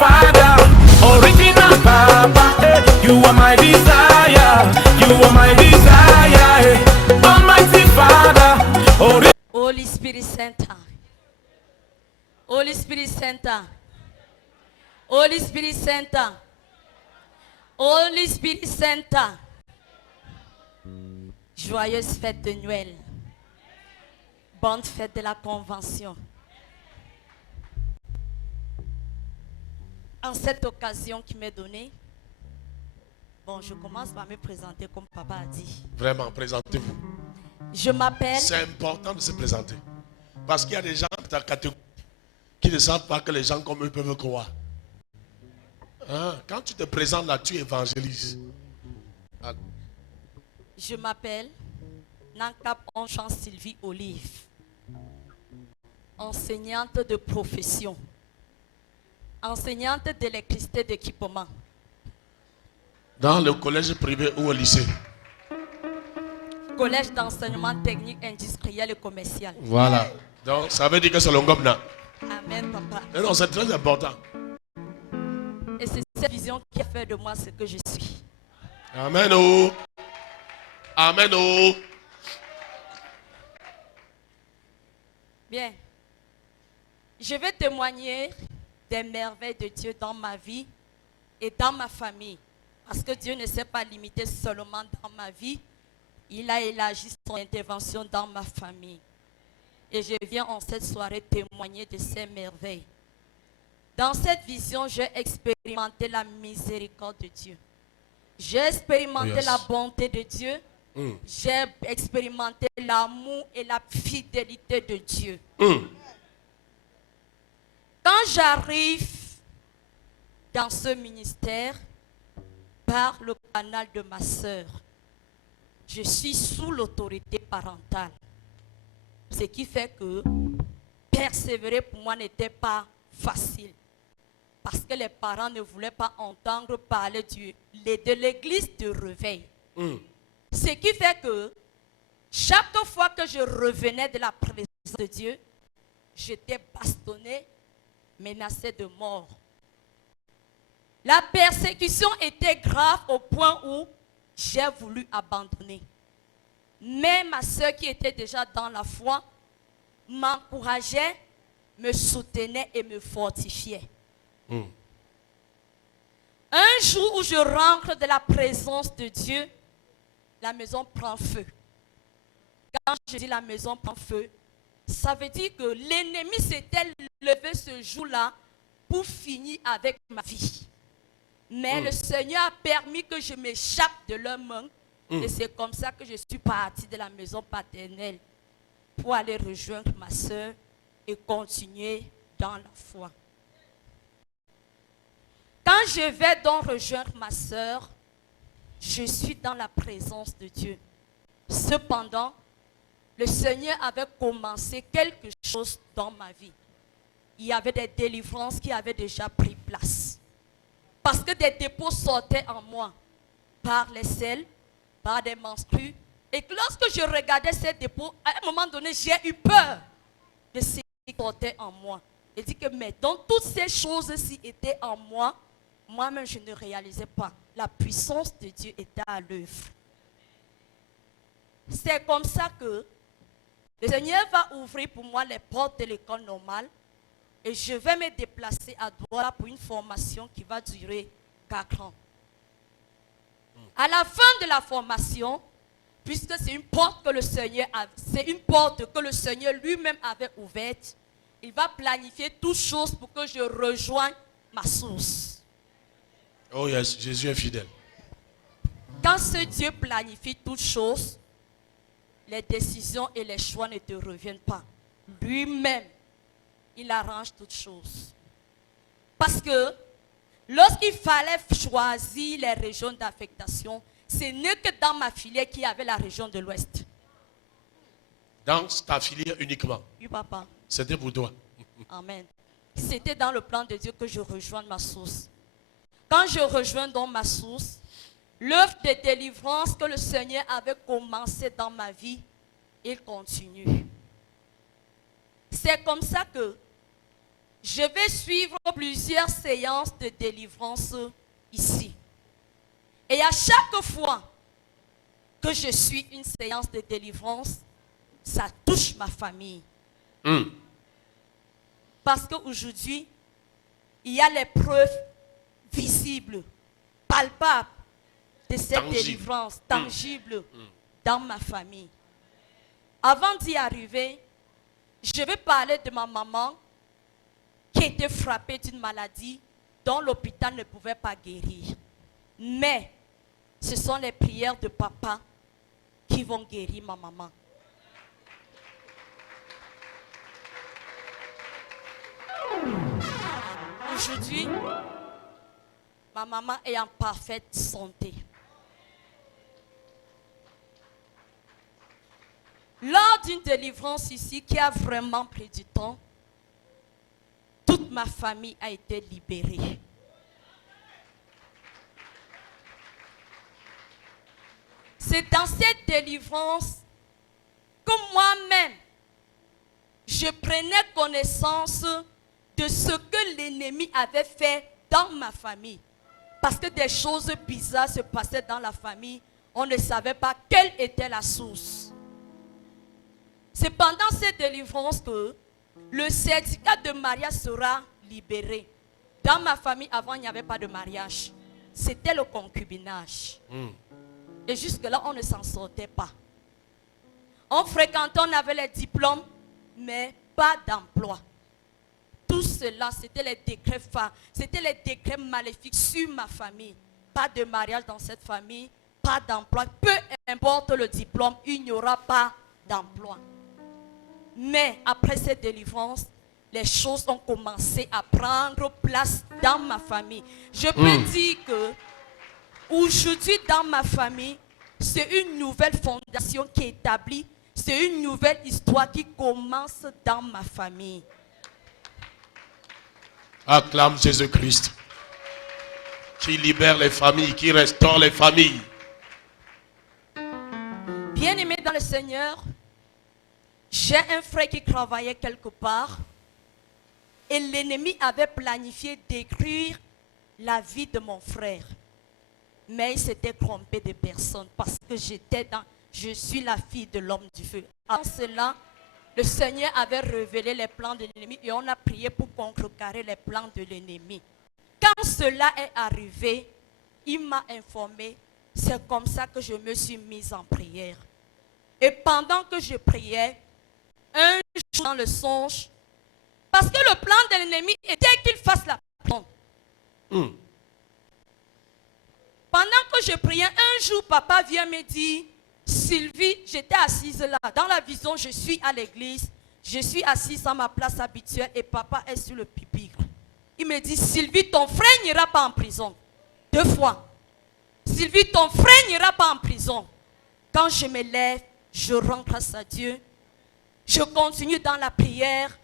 Father, original Papa, you are my desire, you are my desire, Almighty Father, Holy Spirit Center, Holy Spirit Center, Holy Spirit Center, Holy Spirit Center. Joyeuse fête de Noël, bonne fête de la Convention. En cette occasion qui m'est donnée, bon, je commence par me présenter comme papa a dit. Vraiment, présentez-vous. Je m'appelle... C'est important de se présenter. Parce qu'il y a des gens de ta catégorie qui ne savent pas que les gens comme eux peuvent croire. Hein? Quand tu te présentes là, tu évangélises. Je m'appelle Nankap Onchant Sylvie Olive, enseignante de profession, enseignante d'électricité d'équipement. Dans le collège privé ou au lycée? Collège d'enseignement technique industriel et commercial. Voilà. Donc ça veut dire que c'est le Ngomna. Amen, papa. Et non, c'est très important. Et c'est cette vision qui a fait de moi ce que je suis. Amen. Oh. Amen. Oh. Bien. Je vais témoigner des merveilles de Dieu dans ma vie et dans ma famille. Parce que Dieu ne s'est pas limité seulement dans ma vie. Il a élargi son intervention dans ma famille. Et je viens en cette soirée témoigner de ces merveilles. Dans cette vision, j'ai expérimenté la miséricorde de Dieu. J'ai expérimenté la bonté de Dieu. J'ai expérimenté l'amour et la fidélité de Dieu. Quand j'arrive dans ce ministère, par le canal de ma sœur, je suis sous l'autorité parentale. Ce qui fait que persévérer pour moi n'était pas facile. Parce que les parents ne voulaient pas entendre parler de l'église de réveil. Ce qui fait que chaque fois que je revenais de la présence de Dieu, j'étais bastonné, menacé de mort. La persécution était grave au point où j'ai voulu abandonner. Mais ma soeur qui était déjà dans la foi m'encourageait, me soutenait et me fortifiait. Un jour où je rentre de la présence de Dieu, la maison prend feu. Quand je dis la maison prend feu, ça veut dire que l'ennemi s'était levé ce jour-là pour finir avec ma vie. Mais le Seigneur a permis que je m'échappe de leurs mains. Et c'est comme ça que je suis partie de la maison paternelle pour aller rejoindre ma soeur et continuer dans la foi. Quand je vais donc rejoindre ma soeur, je suis dans la présence de Dieu. Cependant, le Seigneur avait commencé quelque chose dans ma vie. Il y avait des délivrances qui avaient déjà pris place. Parce que des dépôts sortaient en moi par les selles, par des menstrues. Et que lorsque je regardais ces dépôts, à un moment donné, j'ai eu peur de ce qui sortait en moi. Et dit que, mais donc toutes ces choses-ci étaient en moi, moi-même je ne réalisais pas. La puissance de Dieu était à l'œuvre. C'est comme ça que le Seigneur va ouvrir pour moi les portes de l'école normale. Et je vais me déplacer à Douala pour une formation qui va durer 4 ans. À la fin de la formation, puisque c'est une porte que le Seigneur lui-même avait ouverte, il va planifier toutes choses pour que je rejoigne ma source. Oh yes, Jésus est fidèle. Quand ce Dieu planifie toutes choses, les décisions et les choix ne te reviennent pas. Lui-même, il arrange toutes choses. Parce que lorsqu'il fallait choisir les régions d'affectation, ce n'est que dans ma filière qu'il y avait la région de l'Ouest. Dans ta filière uniquement? Oui, papa. C'était pour toi. Amen. C'était dans le plan de Dieu que je rejoigne ma source. Quand je rejoins donc ma source, l'œuvre de délivrance que le Seigneur avait commencé dans ma vie, il continue. C'est comme ça que je vais suivre plusieurs séances de délivrance ici. Et à chaque fois que je suis une séance de délivrance, ça touche ma famille. Parce qu'aujourd'hui, il y a les preuves visibles, palpables de cette délivrance, tangible dans ma famille. Avant d'y arriver, je vais parler de ma maman qui était frappée d'une maladie dont l'hôpital ne pouvait pas guérir. Mais ce sont les prières de papa qui vont guérir ma maman. Aujourd'hui, ma maman est en parfaite santé. Lors d'une délivrance ici qui a vraiment pris du temps, toute ma famille a été libérée. C'est dans cette délivrance que moi-même, je prenais connaissance de ce que l'ennemi avait fait dans ma famille. Parce que des choses bizarres se passaient dans la famille. On ne savait pas quelle était la source. C'est pendant cette délivrance que le certificat de mariage sera libéré. Dans ma famille, avant, il n'y avait pas de mariage. C'était le concubinage. Et jusque-là, on ne s'en sortait pas. On fréquentait, on avait les diplômes, mais pas d'emploi. Tout cela, c'était les décrets maléfiques sur ma famille. Pas de mariage dans cette famille, pas d'emploi. Peu importe le diplôme, il n'y aura pas d'emploi. Mais après cette délivrance, les choses ont commencé à prendre place dans ma famille. Je peux dire que aujourd'hui dans ma famille, c'est une nouvelle fondation qui est établie. C'est une nouvelle histoire qui commence dans ma famille. Acclame Jésus-Christ, qui libère les familles, qui restaure les familles. Bien-aimé dans le Seigneur, j'ai un frère qui travaillait quelque part et l'ennemi avait planifié détruire la vie de mon frère. Mais il s'était trompé de personne parce que je suis la fille de l'homme du feu. Avant cela, le Seigneur avait révélé les plans de l'ennemi et on a prié pour contrecarrer les plans de l'ennemi. Quand cela est arrivé, il m'a informé. C'est comme ça que je me suis mise en prière. Et pendant que je priais, un jour dans le songe, parce que le plan de l'ennemi était qu'il fasse la prière. Pendant que je priais, un jour, papa vient me dire, Sylvie, j'étais assise là. Dans la vision, je suis à l'église. Je suis assise à ma place habituelle et papa est sur le pupitre. Il me dit, Sylvie, ton frère n'ira pas en prison. 2 fois. Sylvie, ton frère n'ira pas en prison. Quand je me lève, je rends grâce à Dieu. Je continue dans la prière.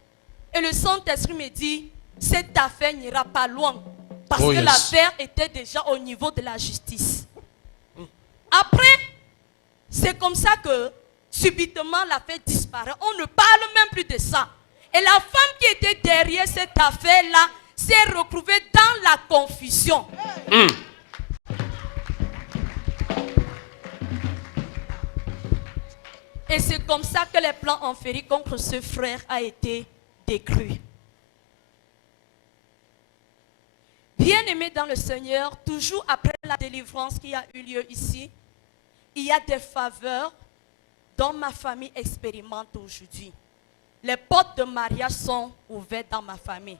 Et le Saint-Esprit me dit, cette affaire n'ira pas loin. Parce que l'affaire était déjà au niveau de la justice. Après, c'est comme ça que subitement l'affaire disparaît. On ne parle même plus de ça. Et la femme qui était derrière cette affaire-là s'est retrouvée dans la confusion. Et c'est comme ça que les plans enferrés contre ce frère a été détruits. Bien-aimés dans le Seigneur, toujours après la délivrance qui a eu lieu ici, il y a des faveurs dont ma famille expérimente aujourd'hui. Les portes de mariage sont ouvertes dans ma famille.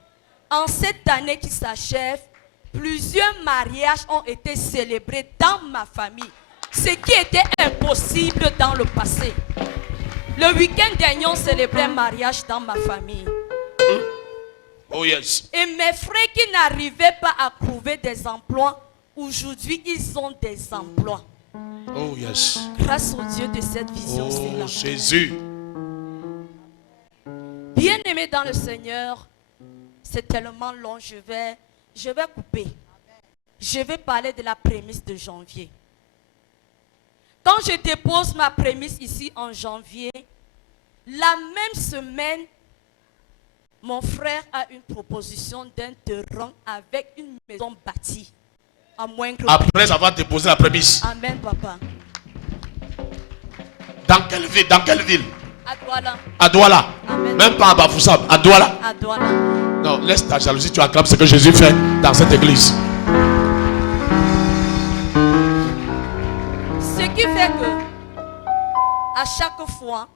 En cette année qui s'achève, plusieurs mariages ont été célébrés dans ma famille. Ce qui était impossible dans le passé. Le week-end dernier, on célébrait un mariage dans ma famille. Oh yes. Et mes frères qui n'arrivaient pas à trouver des emplois, aujourd'hui, ils ont des emplois. Oh yes. Grâce au Dieu de cette vision, c'est là. Jésus. Bien-aimés dans le Seigneur, c'est tellement long, je vais couper. Je vais parler de la prémisse de janvier. Quand je dépose ma prémisse ici en janvier, la même semaine, Mon frère a une proposition d'un terrain avec une maison bâtie. À moindre prix. Après avoir déposé la prémisse. Amen, papa. Dans quelle ville? Dans quelle ville? À Douala. À Douala. Amen. Même pas à Bafoussam. À Douala. À Douala. Non, laisse ta jalousie, tu acclames ce que Jésus fait dans cette église. Ce qui fait que, à chaque fois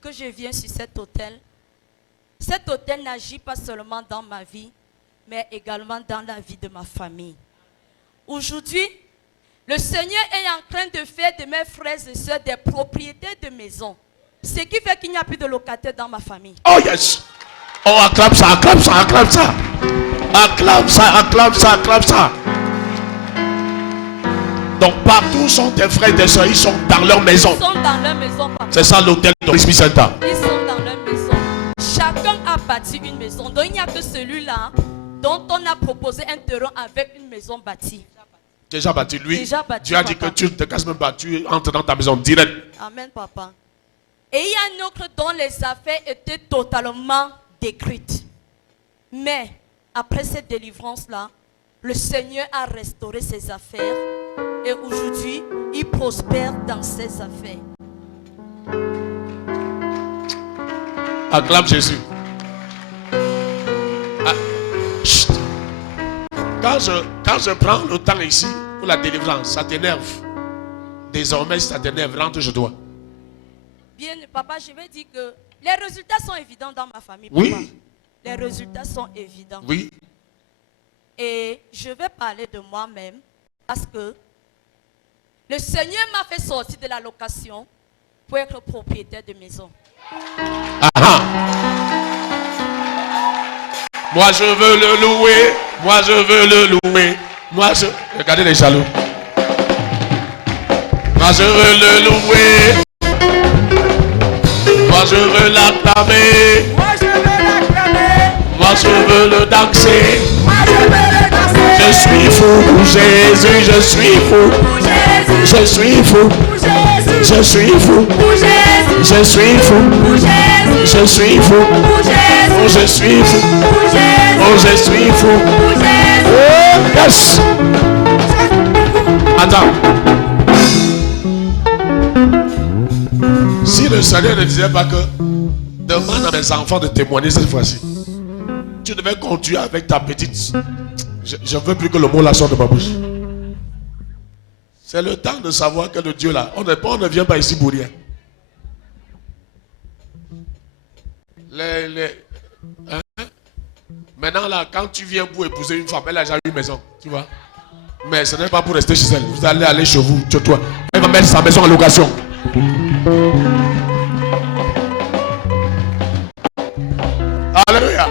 que je viens sur cet hôtel n'agit pas seulement dans ma vie, mais également dans la vie de ma famille. Aujourd'hui, le Seigneur est en train de faire de mes frères et sœurs des propriétaires de maisons. Ce qui fait qu'il n'y a plus de locataires dans ma famille. Oh yes. Oh, acclame ça, acclame ça, acclame ça. Acclame ça, acclame ça, acclame ça. Donc partout sont tes frères et tes soeurs, ils sont dans leur maison. Ils sont dans leur maison, papa. C'est ça l'hôtel de l'Esprit Saint. Ils sont dans leur maison. Chacun a bâti une maison. Donc il n'y a que celui-là dont on a proposé un terrain avec une maison bâtie. Déjà bâti, lui. Déjà bâti, Dieu a dit papa. que tu ne te casses même pas, tu entres dans ta maison direct. Amen, papa. Et il y a un autre dont les affaires étaient totalement détruites. Mais après cette délivrance-là, le Seigneur a restauré ses affaires. Et aujourd'hui, il prospère dans ses affaires. Acclame Jésus. Ah, chut. Quand je prends le temps ici pour la délivrance, ça t'énerve. Désormais, si ça t'énerve, rentre chez toi. Bien, papa, je vais dire que les résultats sont évidents dans ma famille. Oui. Papa. Les résultats sont évidents. Oui. Et je vais parler de moi-même parce que le Seigneur m'a fait sortir de la location pour être propriétaire de maison. Aha. Moi je veux le louer. Moi je veux le louer. Regardez les jaloux. Moi je veux le louer. Moi je veux l'acclamer. Moi je veux l'acclamer. Moi je veux le danser. Moi je veux le danser. Je suis fou pour Jésus. Je suis fou. Pour Jésus. Je suis fou. Pour Jésus. Je suis fou. Pour Jésus. Je suis fou. Pour Jésus. Je suis fou. Pour Jésus. Oh, je suis fou. Pour Jésus. Oh, je suis fou. Pour Jésus. Oh, yes. Attends. Si le Seigneur ne disait pas que demande à mes enfants de témoigner cette fois-ci, tu devais continuer avec ta petite. Je ne veux plus que le mot la sorte de ma bouche. C'est le temps de savoir que le Dieu là, on ne vient pas ici pour rien. Hein? Maintenant là, quand tu viens pour épouser une femme, elle a déjà eu une maison, tu vois. Mais ce n'est pas pour rester chez elle. Vous allez aller chez vous, chez toi. Elle va mettre sa maison en location. Alléluia.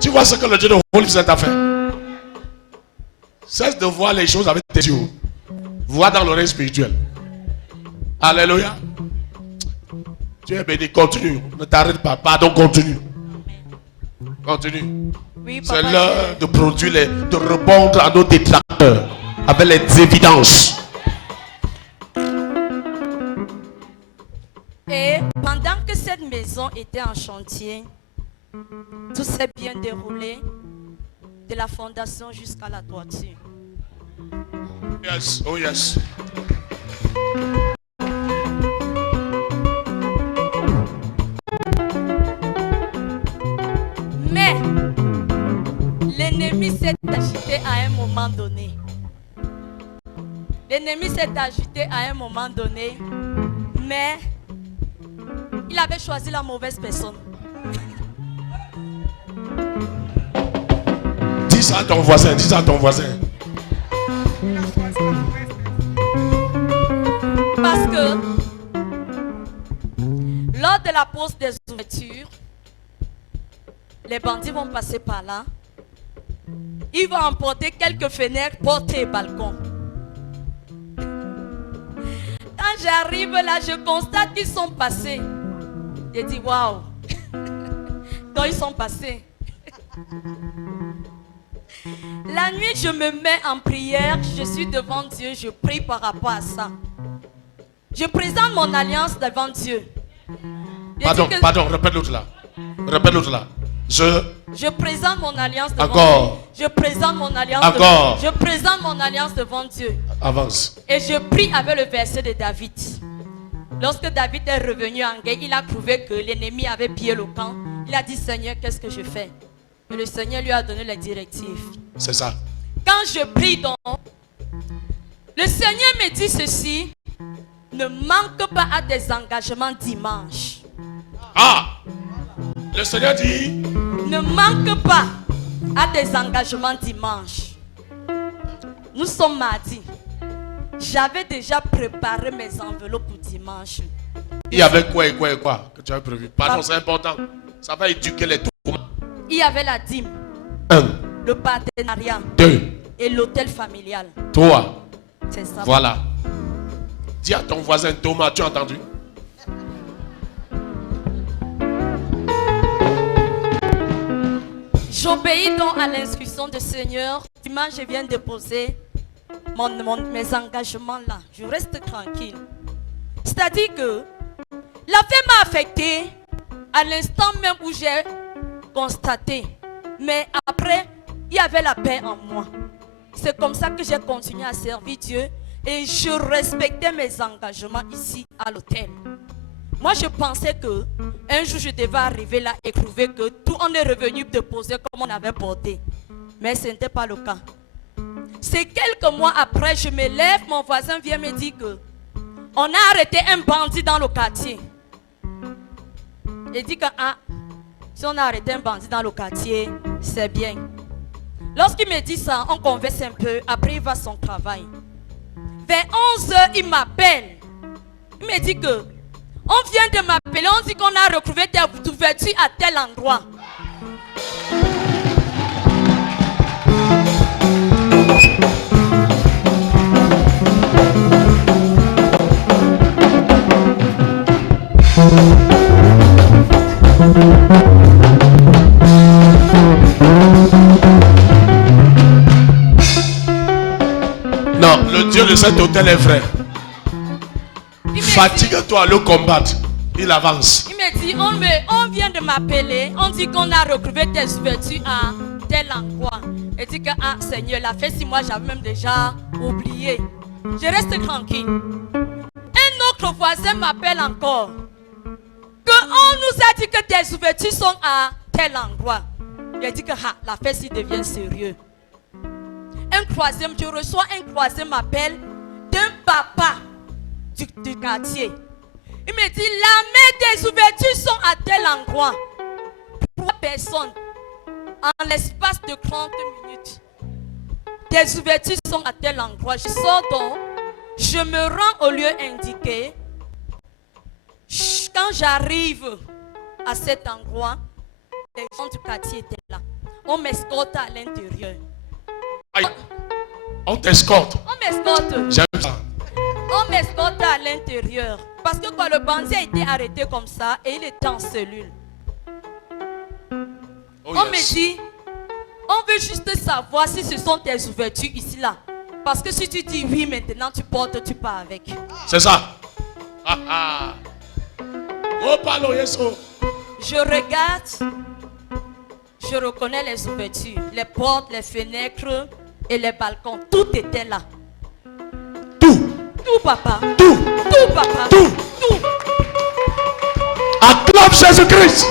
Tu vois ce que le Dieu de Holy Spirit a fait. Cesse de voir les choses avec tes yeux. Vois dans l'oreille spirituelle. Alléluia. Tu es béni, continue. Ne t'arrête pas. Pardon, continue. Continue. Oui, C'est papa. l'heure de produire, de répondre à nos détracteurs avec les évidences. Et pendant que cette maison était en chantier, tout s'est bien déroulé de la fondation jusqu'à la toiture. Yes, oh yes. Mais l'ennemi s'est agité à un moment donné. L'ennemi s'est agité à un moment donné, mais il avait choisi la mauvaise personne. Dis ça à ton voisin, dis ça à ton voisin. Parce que lors de la pause des ouvertures, les bandits vont passer par là. Ils vont emporter quelques fenêtres, portes et balcons. Quand j'arrive là, je constate qu'ils sont passés. J'ai dit waouh. Donc ils sont passés. La nuit, je me mets en prière. Je suis devant Dieu. Je prie par rapport à ça. Je présente mon alliance devant Dieu. J'ai dit que Pardon, répète l'autre là. Répète l'autre là. Je présente mon alliance devant Encore. Dieu. Je présente mon alliance Encore. Je présente mon alliance devant Dieu. Avance. Et je prie avec le verset de David. Lorsque David est revenu en guerre, il a trouvé que l'ennemi avait pillé le camp. Il a dit, Seigneur, qu'est-ce que je fais? Et le Seigneur lui a donné les directives. C'est ça. Quand je prie donc, le Seigneur me dit ceci: ne manque pas à tes engagements dimanche. Ah! Le Seigneur dit: ne manque pas à tes engagements dimanche. Nous sommes mardi. J'avais déjà préparé mes enveloppes pour dimanche. Il y avait quoi et quoi et quoi que tu avais prévu? Pardon, c'est important. Ça va éduquer les tours. Il y avait la dîme, 1, le partenariat 2, et l'hôtel familial. 3. C'est ça. Voilà. Dis à ton voisin, Thomas, tu as entendu? J'obéis donc à l'instruction du Seigneur. Dimanche, je viens déposer mes engagements là. Je reste tranquille. C'est-à-dire que l'affaire m'a affecté à l'instant même où j'ai constaté. Mais après, il y avait la paix en moi. C'est comme ça que j'ai continué à servir Dieu et je respectais mes engagements ici à l'hôtel. Moi, je pensais que un jour je devais arriver là et prouver que tout on est revenu déposer comme on avait porté. Mais ce n'était pas le cas. C'est quelques mois après, je me lève, mon voisin vient me dire que on a arrêté un bandit dans le quartier. Il dit que si on a arrêté un bandit dans le quartier, c'est bien. Lorsqu'il me dit ça, on converse un peu, après il va à son travail. Vers 11h, il m'appelle. Il me dit que on vient de m'appeler, on dit qu'on a retrouvé tes ouvertures à tel endroit. Non, le Dieu de cet hôtel est vrai. Fatigue-toi à le combattre. Il avance. Il me dit, on vient de m'appeler, on dit qu'on a retrouvé tes ouvertures à tel endroit. Il dit que, Seigneur, la fait 6 mois, j'avais même déjà oublié. Je reste tranquille. Un autre voisin m'appelle encore. Que on nous a dit que tes ouvertures sont à tel endroit. Il dit que la fait 6 devient sérieux. Je reçois un troisième appel d'un papa du quartier. Il me dit, la main des ouvertures sont à tel endroit. 3 personnes en l'espace de 30 minutes. Tes ouvertures sont à tel endroit. Je sors donc, je me rends au lieu indiqué. Quand j'arrive à cet endroit, les gens du quartier étaient là. On m'escorte à l'intérieur. On t'escorte. On m'escorte. J'aime ça. On m'escorte à l'intérieur. Parce que quand le bandit a été arrêté comme ça et il était en cellule. On me dit, on veut juste savoir si ce sont tes ouvertures ici là. Parce que si tu dis oui maintenant, tu portes, tu pars avec. C'est ça. Oh, pardon, Yeso. Je regarde, je reconnais les ouvertures, les portes, les fenêtres et les balcons. Tout était là. Tout. Tout, papa. Tout. Tout, papa. Tout. Tout. Acclame Jésus-Christ.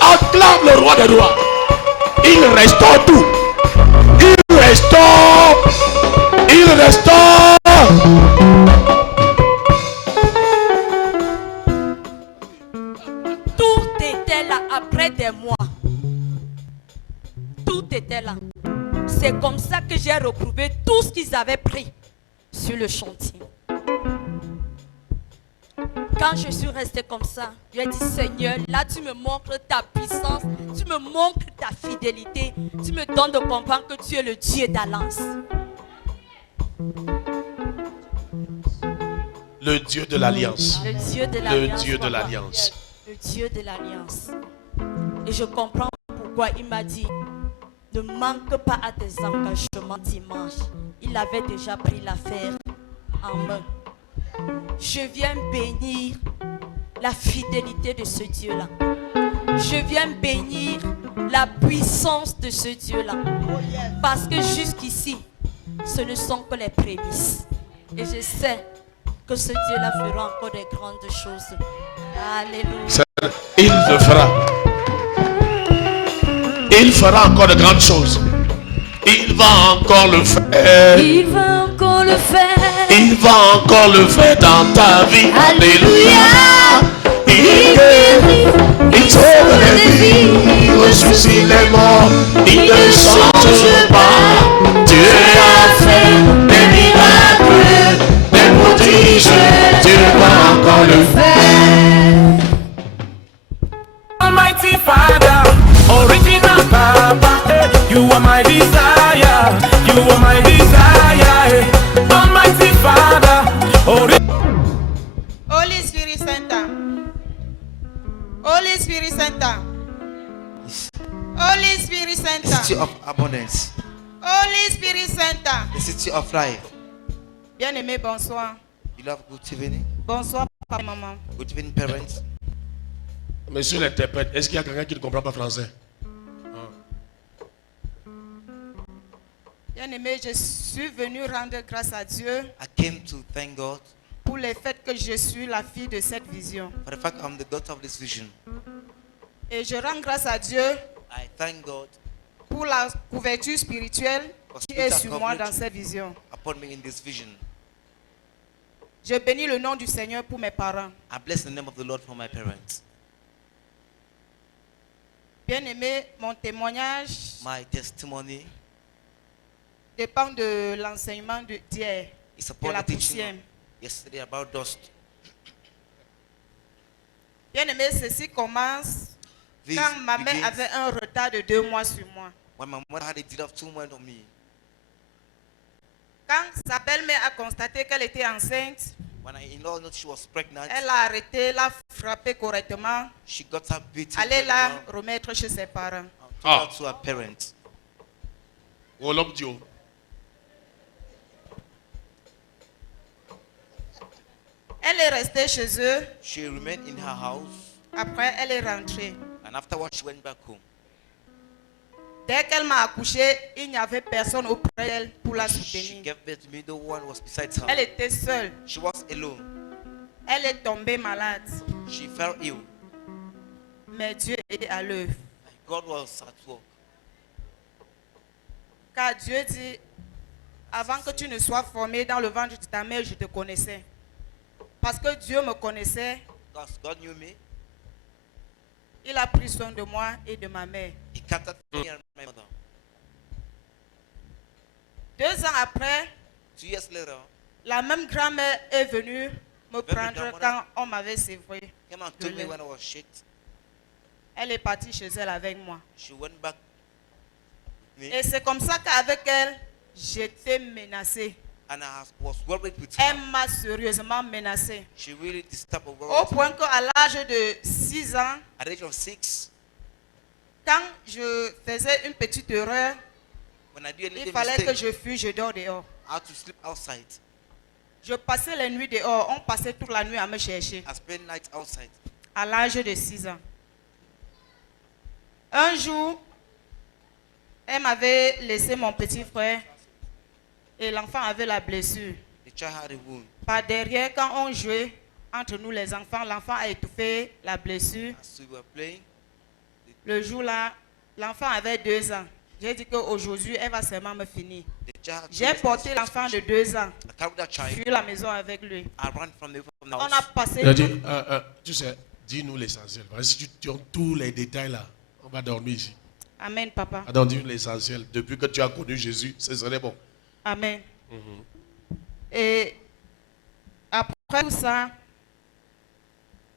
Acclame le roi des rois. Il restaure tout. Il restaure. Il restaure. Tout était là après des mois. Tout était là. C'est comme ça que j'ai retrouvé tout ce qu'ils avaient pris sur le chantier. Quand je suis restée comme ça, j'ai dit, Seigneur, là tu me montres ta puissance, tu me montres ta fidélité, tu me donnes de comprendre que tu es le Dieu d'alliance. Le Dieu de l'alliance. Le Dieu de Le l'alliance. Dieu de papa. l'alliance. Le Dieu de l'alliance. Et je comprends pourquoi il m'a dit, ne manque pas à tes engagements dimanche. Il avait déjà pris l'affaire en main. Je viens bénir la fidélité de ce Dieu-là. je viens bénir la puissance de ce Dieu-là. Parce que jusqu'ici, ce ne sont que les prémices. Et je sais que ce Dieu-là fera encore des grandes choses. Alléluia. Il le fera. Il fera encore de grandes choses. Il va encore le faire. Il va encore le faire. Il va encore le faire dans ta vie. Alléluia. Il guérit. Il sauve les vies. Il ressuscite les morts. Il ne change pas. Dieu a fait des miracles, des prodiges. Dieu va encore le faire. Almighty Father, original Papa, you are my desire, you are my desire. Almighty Father, Holy Spirit Center. Holy Spirit Center. Holy Spirit The Center. city of abundance, Holy Spirit Center. the city of life. Bien-aimé, bonsoir. Beloved, good evening. Bonsoir, papa et maman. Good evening, parents. Monsieur l'interprète, est-ce qu'il y a quelqu'un qui ne comprend pas français? Bien-aimé, je suis venu rendre grâce à Dieu I came to thank God pour le fait que je suis la fille de cette vision. for the fact I'm the daughter of this vision. Et je rends grâce à Dieu I thank God pour la couverture spirituelle qui est sur moi dans cette vision. upon me in this vision. Je bénis le nom du Seigneur pour mes parents. I bless the name of the Lord for my parents. Bien-aimé, mon témoignage My testimony dépend de l'enseignement d'hier, is de upon la the teaching poussière. of yesterday about dust. Bien-aimé, ceci commence This quand ma mère begins avait un retard de 2 mois sur moi. when my mother had a delay of 2 months on me. Quand sa belle-mère a constaté qu'elle était enceinte, When I in-law noticed she was pregnant, elle a arrêté, l'a frappée correctement, she got her beaten allait la and remettre chez ses parents. took her to her parents. Oh, l'homme Dieu. Elle est restée chez eux, She remained in her house, après elle est rentrée. and afterwards she went back home. Dès qu'elle m'a accouché, il n'y avait personne auprès d'elle pour la She soutenir. gave birth to me, no one was beside her. Elle était seule, She was alone. elle est tombée malade, She fell ill. mais Dieu est à l'œuvre. God was at work. Car Dieu dit, avant que tu ne sois formé dans le ventre de ta mère, je te connaissais. Parce que Dieu me connaissait, Because God knew me, il a pris soin de moi et de ma mère. He captured me and my mother. 2 ans après, 2 years later, la même grand-mère est venue me prendre grandmother. quand on m'avait sévré. came and told me when I was shaked. Elle est partie chez elle avec moi. She went back with me, Et c'est comme ça qu'avec elle, j'étais menacée. and was worried with Elle her. m'a sérieusement menacée. She really disturbed her Au world. point qu'à l'âge de 6 ans, At the age of 6, quand je faisais une petite erreur, when I did a il little fallait que mistake, je fuis, je dors dehors. I had to sleep outside. Je passais les nuits dehors. On passait toute la nuit à me chercher. I spent night outside. À l'âge de 6 ans. Un jour, elle m'avait laissé mon petit frère et l'enfant avait la blessure. The child had a wound. Par derrière, quand on jouait entre nous les enfants, l'enfant a étouffé la blessure. As we were playing, Le jour-là, l'enfant avait 2 ans. J'ai dit qu'aujourd'hui, elle va seulement me finir. the child had J'ai porté l'enfant de 2 ans. I carried that child. Fui la maison avec lui. I ran from the On a house. passé Il a tout- dit, tu sais, dis-nous l'essentiel. Parce que si tu donnes tous les détails là, on va dormir ici. Amen, papa. Alors dis-nous l'essentiel. Depuis que tu as connu Jésus, ce serait bon. Amen. Et après tout ça,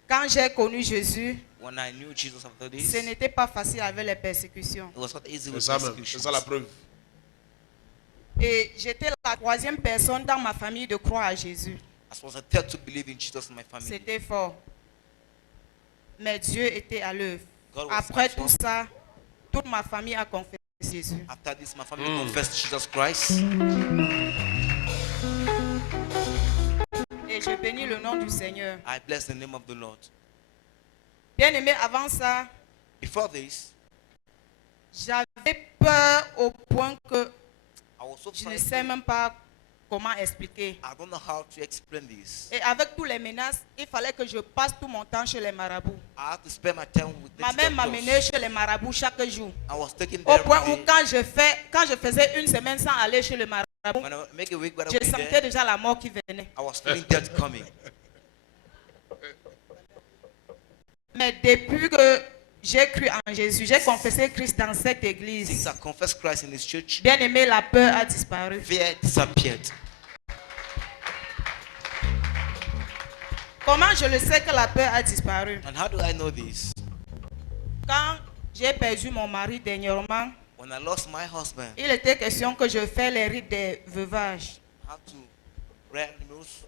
quand j'ai connu Jésus, When I knew Jesus after this, ce n'était pas facile avec les persécutions. it was not easy C'est with ça même. C'est persecutions. ça la preuve. Et j'étais la 3e personne dans ma famille de croire à Jésus. I was the third to believe in Jesus in my family. C'était fort. Mais Dieu était à l'œuvre. God was Après at tout work. ça, toute ma famille a confessé Jésus. After this, my family confessed Jesus Christ. Et je bénis le nom du Seigneur. I bless the name of the Lord. Bien aimé, avant ça, Before this, j'avais peur au point que I was so je ne frightened. sais même pas comment expliquer. I don't know how to explain this. Et avec tous les menaces, il fallait que je passe tout mon temps chez les marabouts. I had to spend my time with Ma the mère m'a doctors. mené chez les marabouts chaque jour. I was taking Au there point où every day. quand je faisais une semaine sans aller chez le marabout, When I make a week when I je was sentais there, déjà la mort qui venait. I was feeling death coming. Mais depuis que j'ai cru en Jésus, j'ai confessé Christ dans cette Since église. I confessed Christ in His church, Bien aimé, la peur a disparu. fear disappeared. Comment je le sais que la peur a disparu? And how do I know this? Quand j'ai perdu mon mari dernièrement, When I lost my husband, il était question que je fais les rites des veuvages. I had to wear animals,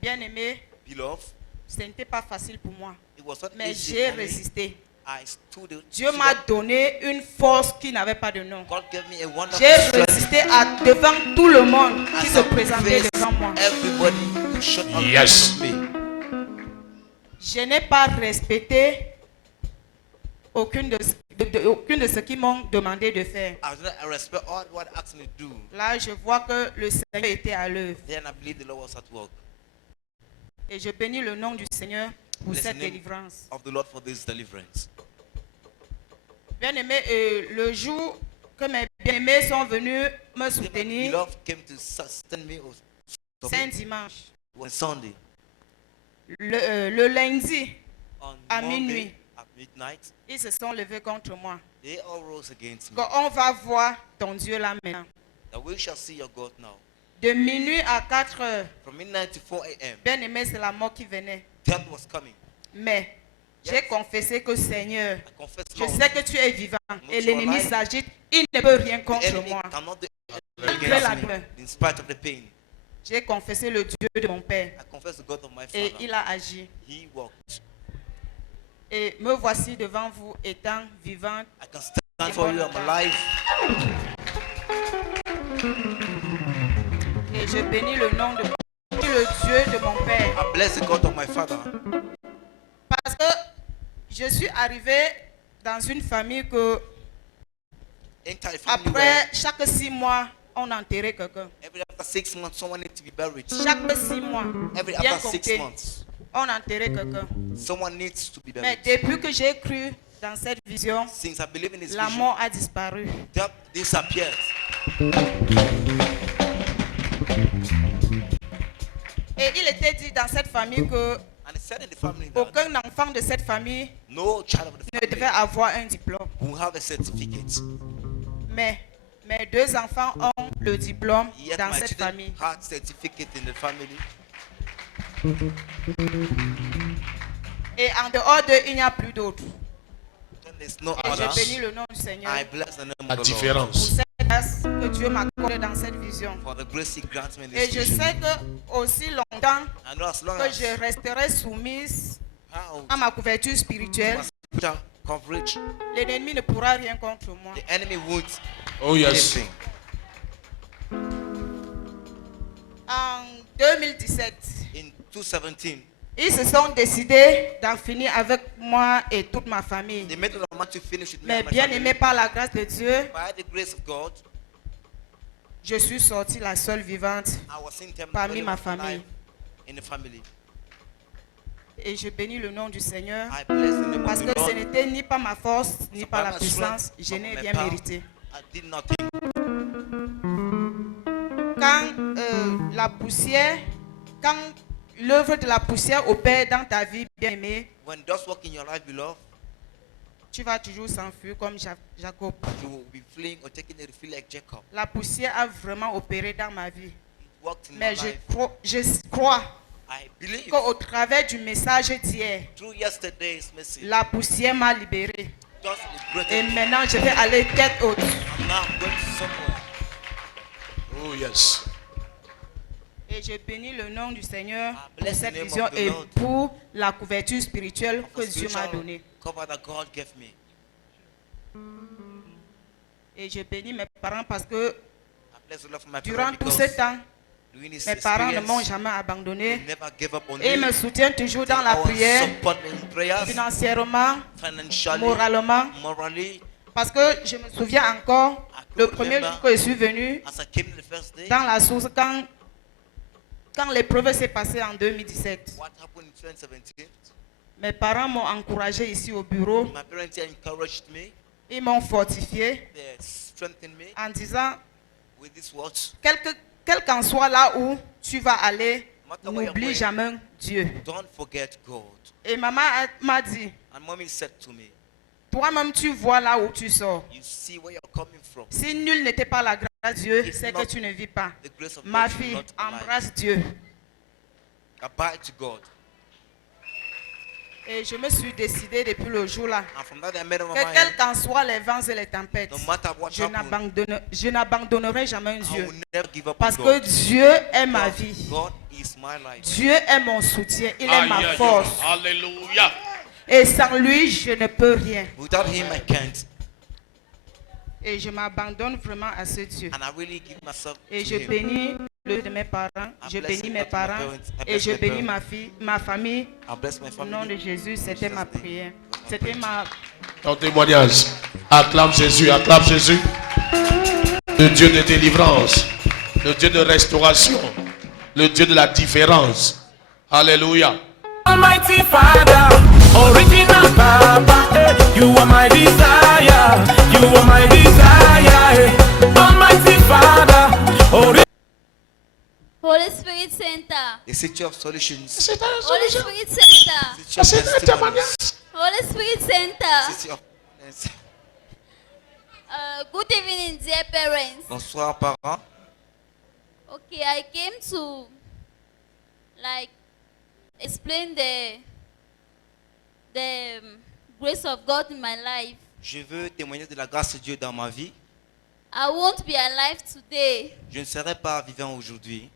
Bien aimé, beloved. ce n'était pas facile pour moi. It was not Mais easy j'ai for me. résisté. I stood it. Dieu m'a donné une force qui n'avait pas de nom. God gave me a wonderful J'ai strength. résisté devant tout le monde qui As se I présentait faced devant moi. everybody who shut up Yes. in front of me. Je n'ai pas respecté aucune de ce qu'ils m'ont demandé de faire. I respect all what they asked me to do. Là, je vois que le Seigneur était à l'œuvre. Then I believe the Lord was at work. Et je bénis le nom du Seigneur pour Bless the cette name délivrance. of the Lord for this deliverance. Bien aimé, le jour que mes bien-aimés sont venus me The soutenir, beloved came to sustain me c'est un dimanche. on Sunday. Le lundi, On À Monday minuit. at midnight, ils se sont levés contre moi. they all rose against me. On va voir ton Dieu là maintenant. That we shall see your God now. De minuit à 4 heures, From midnight to 4 a.m., bien aimé, c'est la mort qui venait. death was coming. Mais j'ai confessé que Seigneur, I confess, je Lord, sais que tu es vivant et you are l'ennemi alive. s'agite. Il ne peut rien the contre enemy moi. cannot do Malgré against la me, douleur. in spite of the pain. J'ai confessé le Dieu de mon père I confess the God of my et father. il a agi. He walked. Et me voici devant vous étant vivante. I can stand for you. I'm alive. Et je bénis le nom de le Dieu de mon père. I bless the God of my father. Parce que je suis arrivée dans une famille que Enter a family where après chaque 6 mois, on enterrait quelqu'un. every after 6 months someone needs to be buried. Chaque 6 mois, Every bien after 6 compté, months, on enterrait quelqu'un. someone needs to be Mais buried. depuis que j'ai cru dans cette vision, Since I believe in His la vision, mort a disparu. death disappeared. Et il était dit dans cette famille que And it said in the family that aucun enfant de cette famille no child of the ne family devait avoir un diplôme. will have a certificate. Mais mes 2 enfants ont le diplôme Yet dans my cette children famille. had certificate in the family. Et en dehors d'eux, il n'y a plus d'autres. Then there's no Et je bénis others. le nom du Seigneur I bless the name La of the Lord pour différence. cette grâce que Dieu m'accorde dans cette vision. for the grace He grants me in Et this je vision. sais que aussi longtemps I know as long que as je resterai soumise how à ma couverture spirituelle, my spiritual coverage, l'ennemi ne pourra rien contre moi. the enemy won't Oh do yes. anything. En 2017, In 2017, ils se sont décidés d'en finir avec moi et toute ma famille. they made up their mind to finish with me Mais and my bien family. aimé par la grâce de Dieu, By the grace of God, je suis sortie la seule vivante I was in them Parmi only ma alive famille. in the family. et je bénis le nom du Seigneur I bless the name parce of que the ce Lord. n'était ni par ma force ni par la By my puissance, strength, je not n'ai by my rien power. mérité. I did nothing. Quand la poussière, quand l'œuvre de la poussière opère dans ta vie, bien aimé, When does work in your life, beloved, tu vas toujours s'enfuir comme Jacob. you will be fleeing or taking a refill like Jacob. La poussière a vraiment opéré dans ma vie. It worked in my Mais life. je crois I believe qu'au travers du message d'hier, through yesterday's message, la poussière m'a libéré. just Et liberated. maintenant, je vais aller tête haute. And now I'm going somewhere. Oh yes. Et je bénis le nom du Seigneur I pour bless the cette name vision of the et Lord. pour la couverture spirituelle que The Dieu m'a spiritual donnée. cover that God gave me. Et je bénis mes parents parce que I bless the Lord for my durant parents tout because ce temps, During this Mes parents ne m'ont experience, jamais they abandonné never gave up on et me. me soutiennent toujours They dans la always prière, support me in prayers, financièrement, financially, moralement. morally. Parce que je me souviens encore, le premier jour que je suis venu As I came the first day, dans la source, quand l'épreuve s'est passée en 2017, what happened in 2017? mes parents m'ont encouragé ici au bureau. My parents encouraged me, Ils m'ont fortifié they strengthened me en disant, with these words. quel qu'en soit là où tu vas aller, Matter where you're n'oublie going. jamais Dieu. Don't forget God. Et maman m'a dit, And mommy said to me, toi-même tu vois là où tu sors. you see where you're coming from. Si nul n'était pas la grâce de Dieu, It's c'est not que tu ne vis pas. The grace of Ma God is fille, not alive. embrasse Dieu. Abide to God. Et je me suis décidé depuis le jour-là And from that I made up my que mind, quels qu'en soient les vents et les tempêtes, no matter what happens, je n'abandonnerai jamais I Dieu. will never give up Parce on que God. Dieu est ma God, vie. God is my life. Dieu est mon soutien. Il est Aïe, ma aïe, aïe. force. Alléluia. Et sans lui, je ne peux rien. Without Him, I can't. Et je m'abandonne vraiment à ce Dieu. And I really give myself Et to je Him. bénis le de mes parents. Je bénis mes parents. Et je bénis ma famille. I bless my Au nom de family. Jésus, c'était ma prière. C'était ma... Ton témoignage. Acclame Jésus, acclame Jésus. Le Dieu de délivrance, le Dieu de restauration, le Dieu de la différence. Alléluia. Almighty Father, original Papa, you are my desire, you are my desire. Almighty Father, Holy Spirit Center. The city of solutions. Holy Spirit Center. City of testimonies. Holy Spirit Center. City of Good evening, dear parents. Bonsoir parents. Okay, I came to explain the grace of God in my life. Je veux témoigner de la grâce de Dieu dans ma vie. I won't be alive today. Je ne serai pas vivant aujourd'hui.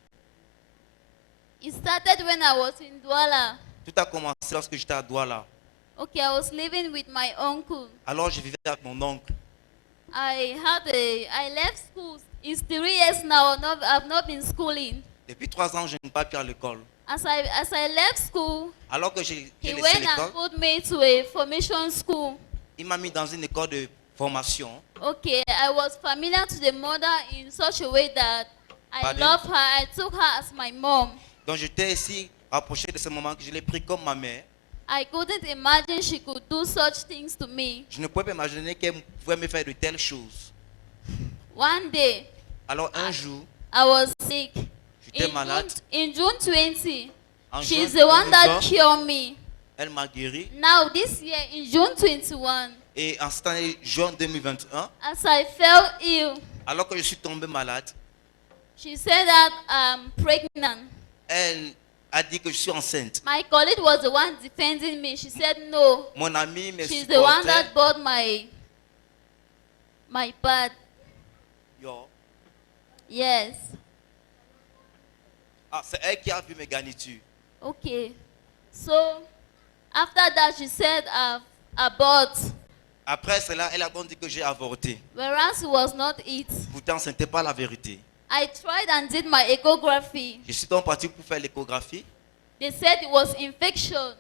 It started when I was in Douala. Tout a commencé lorsque j'étais à Douala. Okay, I was living with my uncle. Alors je vivais avec mon oncle. I left school. It's 3 years now. I've not been schooling. Depuis 3 ans, je n'ai pas pu à l'école. As I left school, Alors que j'ai he laissé went l'école, and put me to a formation school. il m'a mis dans une école de formation. Okay, I was familiar to the mother in such a way that I Pardon? love her. I took her as my mom. Donc j'étais ici rapproché de ce moment que je l'ai pris comme ma mère. I couldn't imagine she could do such things to me. Je ne pouvais pas imaginer qu'elle pouvait me faire de telles choses. One day, Alors un jour, I was sick. j'étais malade. In June 20, En she's juin the one that 2020, cured me. elle m'a guéri. Now, this year, in June 21, Et en cette année, juin 2021, as I fell ill, alors que je suis tombé malade, she said that I'm pregnant. elle a dit que je suis enceinte. My colleague was the one defending me. She said no. Mon ami me She's the one supportait. that bought my pad. Yo. Yes. Ah, c'est elle qui a vu mes garnitures. Okay. So after that, she said abort, Après cela, elle a donc dit que j'ai avorté. whereas it was not it. Pourtant, ce n'était pas la vérité. I tried and did my echography. Je suis donc parti pour faire l'échographie. They said it was infection.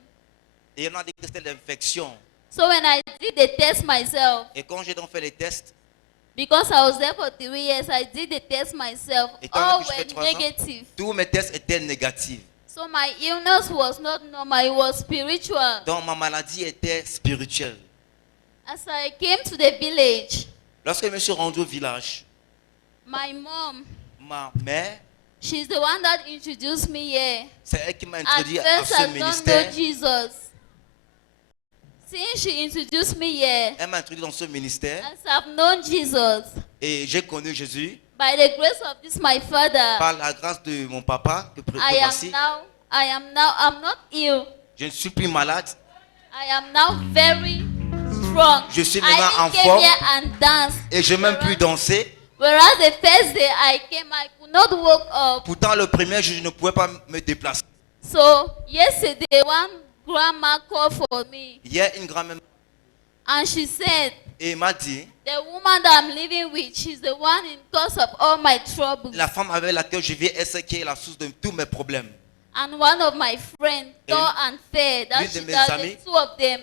Et on a dit que c'était l'infection. So when I did the test myself, Et quand j'ai donc fait les tests, because I was there for 3 years, I did the test myself. Étant All donné que je fais were 3 ans, negative. tous mes tests étaient négatifs. So my illness was not normal, it was spiritual. Donc ma maladie était spirituelle. As I came to the village, Lorsque je me suis rendu au village, my mom, ma mère, she's the one that introduced me here. c'est elle qui m'a At introduit à first, ce I don't know ministère. Jesus. Since she introduced me here, Elle m'a introduit dans ce ministère as I've known Jesus, et j'ai connu Jésus by the grace of this my father, par la grâce de mon papa. I'm not ill. Je ne suis plus malade. I am now very strong. Je suis I maintenant en even came forme. here and danced. Et je n'ai même plus dansé. Whereas the first day I came, I could not wake up. Pourtant, le premier jour, je ne pouvais pas me déplacer. So yesterday, one grandma called for me, Hier, une grand-mère and she said, Et il m'a dit, the woman that I'm living with, she's the one in cause of all my troubles. la femme avec laquelle je vis est celle qui est la source de tous mes problèmes. And one of my friends, tall and fair, l'une de mes the amis, two of them,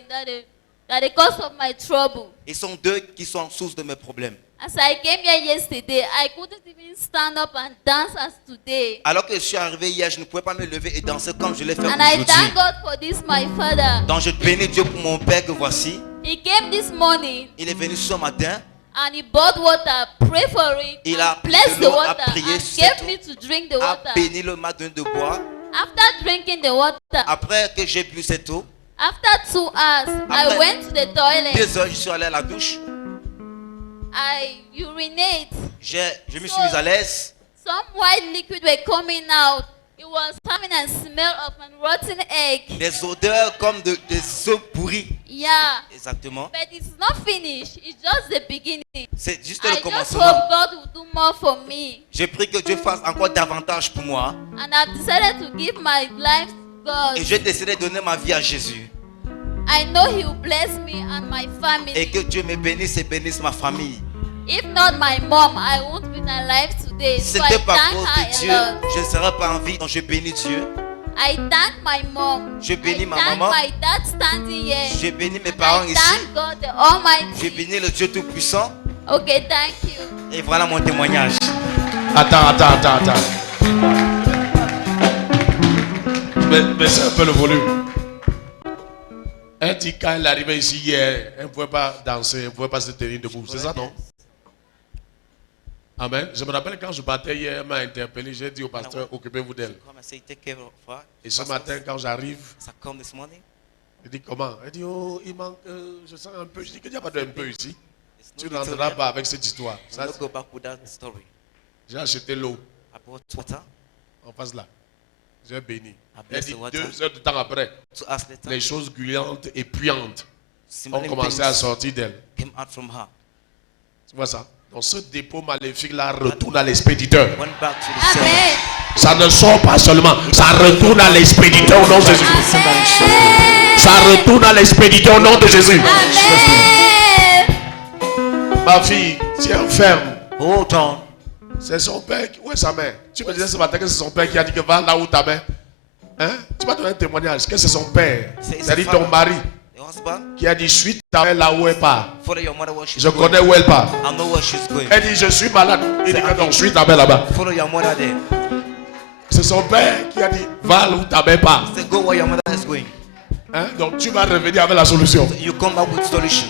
that the cause of my trouble. ils sont deux qui sont source de mes problèmes. As I came here yesterday, I couldn't even stand up and dance as today. Alors que je suis arrivé hier, je ne pouvais pas me lever et danser comme je l'ai fait And I aujourd'hui. thank God for this, my father. Donc je bénis Dieu pour mon Père que voici. He came this morning Il est venu ce matin. and he bought water, pray for it, Il a and pris blessed de the l'eau, a water, prié and sur gave cette me eau, to drink the a water. béni le matin de boire. After drinking the water, Après que j'ai bu cette eau, after 2 hours, I Après went to the toilet. 2 heures, je suis allé à la douche. I urinate. Je me suis mis à l'aise. Some white liquid were coming out. It was having a smell of a rotten egg. Des odeurs comme des œufs pourris. Yeah. Exactement. But it's not finished. It's just the beginning. C'est juste I le just commencement. hope God will do more for me. J'ai pris que Dieu fasse encore davantage pour moi. And I've decided to give my life to God. Et j'ai décidé de donner ma vie à Jésus. I know He will bless me and my Et family. que Dieu me bénisse et bénisse ma famille. If not my mom, I won't be alive today. Si So ce I n'était pas à thank cause her de a Dieu, lot. je ne serais pas en vie. Donc je bénis Dieu. I thank my mom. Je bénis I ma thank maman. my dad standing here. J'ai béni mes And parents I ici. thank God the J'ai Almighty. béni le Dieu Tout-Puissant. Okay, thank you. Et voilà mon témoignage. Attends. Baissez un peu le volume. Elle dit quand elle est arrivée ici hier, elle ne pouvait pas danser, elle ne pouvait pas se tenir debout. C'est ça, non? Amen. Je me rappelle quand je partais hier, elle m'a interpellé, j'ai dit au pasteur, occupez-vous d'elle. Et ce matin, quand j'arrive, il dit comment? Elle dit, oh, il manque, je sens un peu. Je dis qu'il n'y a pas d'un peu ici. Tu n'entreras pas avec cette histoire. Ça, j'ai acheté l'eau en face là. J'ai béni. Elle dit 2 heures de temps après, les choses gluantes et puantes ont commencé à sortir d'elle. Tu vois ça? Donc ce dépôt maléfique là retourne à l'expéditeur. Amen. Ça ne sort pas seulement, ça retourne à l'expéditeur au nom de Jésus. Amen. Ça retourne à l'expéditeur au nom de Jésus. Amen. Ma fille, tiens ferme. Hold on. C'est son père. Où est sa mère? Tu me disais ce matin que c'est son père qui a dit que va là où ta mère. Hein? Tu vas donner un témoignage que c'est son père. C'est-à-dire ton mari Your husband, qui a dit suis ta mère là où elle part. follow your mother where she's Je going. connais où elle part. I know where she's going. Elle dit je suis malade. Il dit que non, suis ta mère là-bas. Follow your mother there. C'est son père qui a dit va là où ta mère part. Say go where your mother is going. Hein? Donc tu vas revenir avec la solution. You come back with solution.